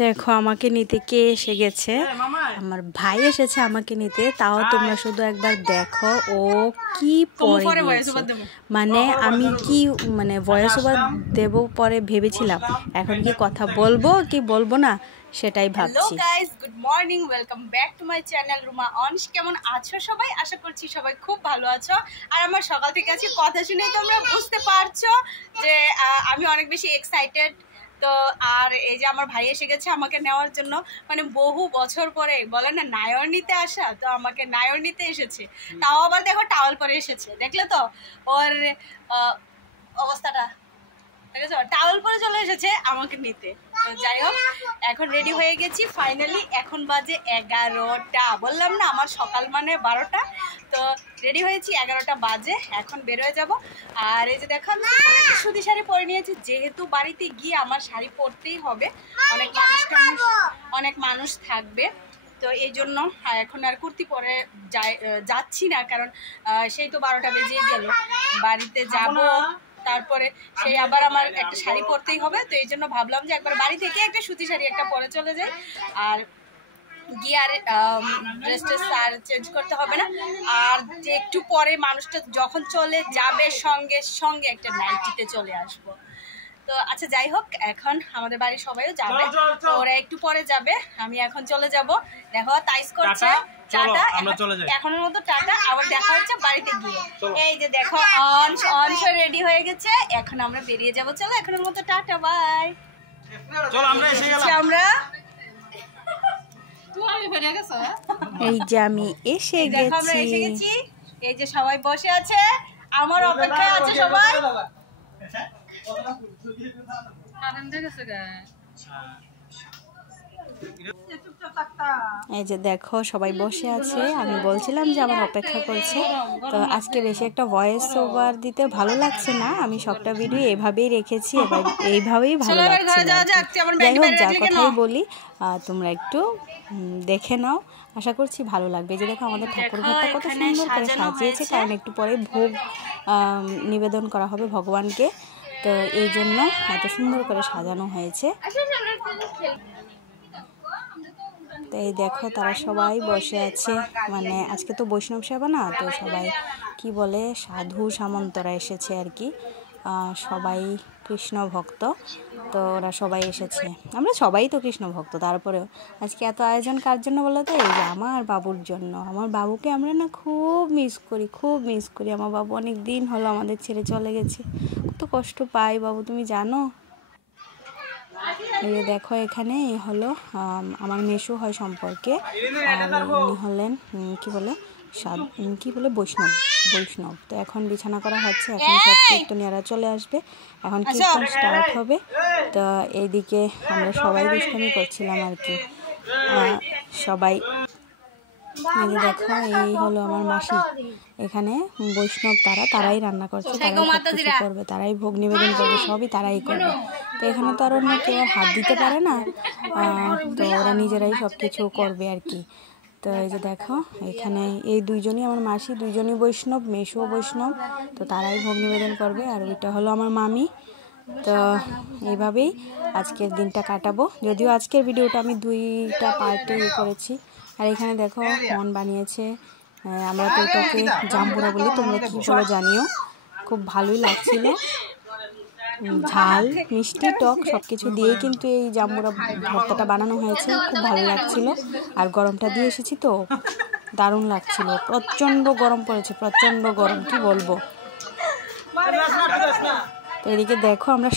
দেখো আমাকে নিতে কে এসে গেছে, আমার ভাই এসেছে আমাকে নিতে। তাও তোমরা শুধু একবার দেখো ও কি পরে মানে আমি কি মানে ভয়েস ওভার দেব পরে ভেবেছিলাম, এখন কি কথা বলবো কি বলবো না সেটাই ভাবছি। Hello guys, good morning, welcome back to my channel Ruma অনস। কেমন আছো সবাই? আশা করছি সবাই খুব ভালো আছো। আর আমার সকাল থেকে আছি কথা শুনে তোমরা বুঝতে পারছো যে আমি অনেক বেশি এক্সাইটেড। তো আর এই যে আমার ভাই এসে গেছে আমাকে নেওয়ার জন্য, মানে বহু বছর পরে বলে না নায়র নিতে আসা, তো আমাকে নায়র নিতে এসেছে। তাও আবার দেখো টাওয়াল পরে এসেছে, দেখলে তো ওর অবস্থাটা, টাওয়াল পরে চলে এসেছে আমাকে নিতে। তো যাই হোক, এখন রেডি হয়ে গেছি ফাইনালি। এখন বাজে 11টা, বললাম না আমার সকাল মানে 12টা। তো রেডি হয়েছি, 11টা বাজে, এখন বের হয়ে যাব। আর এই যে দেখো আমি সুতি শাড়ি পরে নিয়েছি, যেহেতু বাড়িতে গিয়ে আমার শাড়ি পরতেই হবে, অনেক মানুষ থাকবে। তো এই জন্য এখন আর কুর্তি পরে যাচ্ছি না, কারণ সেই তো 12টা বেজেই গেল, বাড়িতে যাব, তারপরে সেই আবার আমার একটা শাড়ি পরতেই হবে। তো এই জন্য ভাবলাম যে একবার বাড়ি থেকে একটা সুতি শাড়ি একটা পরে চলে যাই, আর গিয়ে আর ড্রেস আর চেঞ্জ করতে হবে না। আর যে একটু পরে মানুষটা যখন চলে যাবে সঙ্গে সঙ্গে একটা নাইটিতে চলে আসবো। তো আচ্ছা যাই হোক, এখন আমাদের বাড়ির সবাইও যাবে, তো ওরা একটু পরে যাবে, আমি এখন চলে যাব। দেখো তাইস করছে, টাটা, এখনের মতো টাটা, আবার দেখা হচ্ছে বাড়িতে গিয়ে। এই যে দেখো অনস রেডি হয়ে গেছে, এখন আমরা বেরিয়ে যাব। চলো এখনের মতো টাটা, বাই। চলো আমরা এসে গেলাম। আমরা এই যে আমি এসে গেছি, এই যে সবাই বসে আছে, আমার অপেক্ষায় আছে সবাই। এই যে দেখো সবাই বসে আছে, আমি বলছিলাম যে আমার অপেক্ষা করছে। তো আজকে বেশি একটা ভয়েস ওভার দিতে ভালো লাগছে না, আমি সবটা ভিডিও এভাবেই রেখেছি, এবার এইভাবেই ভালো লাগছে। যাই হোক, যার কথাই বলি তোমরা একটু দেখে নাও, আশা করছি ভালো লাগবে। যে দেখো আমাদের ঠাকুর ঘরটা কত সুন্দর করে সাজিয়েছে, কারণ একটু পরে ভোগ নিবেদন করা হবে ভগবানকে, তো এই জন্য এত সুন্দর করে সাজানো হয়েছে। তো এই দেখো তারা সবাই বসে আছে, মানে আজকে তো বৈষ্ণব সেবা না, তো সবাই কি বলে সাধু সামন্তরা এসেছে আর কি, সবাই কৃষ্ণ ভক্ত, তো ওরা সবাই এসেছে। আমরা সবাই তো কৃষ্ণ ভক্ত, তারপরেও আজকে এত আয়োজন কার জন্য বলো তো? এই যে আমার বাবুর জন্য। আমার বাবুকে আমরা না খুব মিস করি। আমার বাবু অনেক দিন হলো আমাদের ছেড়ে চলে গেছে, কত কষ্ট পাই বাবু, তুমি জানো। এই দেখো এখানে হলো আমার মেসো হয় সম্পর্কে, আর উনি হলেন কি বলে বৈষ্ণব। তো এখন বিছানা করা হচ্ছে, এখন সব কীর্তনীয়রা চলে আসবে, এখন কীর্তন স্টার্ট হবে। তো এইদিকে আমরা সবাই দুষ্টামি করছিলাম আর কি, সবাই। এই যে দেখো এই হলো আমার মাসি, এখানে বৈষ্ণব তারাই রান্না করছে, তারাই করবে, তারাই ভোগ নিবেদন করবে, সবই তারাই করবে। তো এখানে তো আর অন্য কেউ হাত দিতে পারে না, তো ওরা নিজেরাই সব কিছু করবে আর কি। তো এই যে দেখো এখানে এই দুইজনই আমার মাসি, দুইজনই বৈষ্ণব, মেসো বৈষ্ণব, তো তারাই ভোগ নিবেদন করবে। আর ওইটা হলো আমার মামি। তো এইভাবেই আজকের দিনটা কাটাবো, যদিও আজকের ভিডিওটা আমি 2টা পার্টে করেছি। আর এখানে দেখো মন বানিয়েছে, আমরা তো এটাকে জাম্বুরা বলি, তোমরা কি বলে জানিও। খুব ভালোই লাগছিল, ঝাল মিষ্টি টক সব কিছু দিয়েই কিন্তু এই জাম্বুরা ভর্তাটা বানানো হয়েছে, খুব ভালো লাগছিল। আর গরমটা দিয়ে এসেছি তো দারুণ লাগছিল, প্রচণ্ড গরম পড়েছে, প্রচণ্ড গরম, কি বলবো। তো এদিকে দেখো আমরা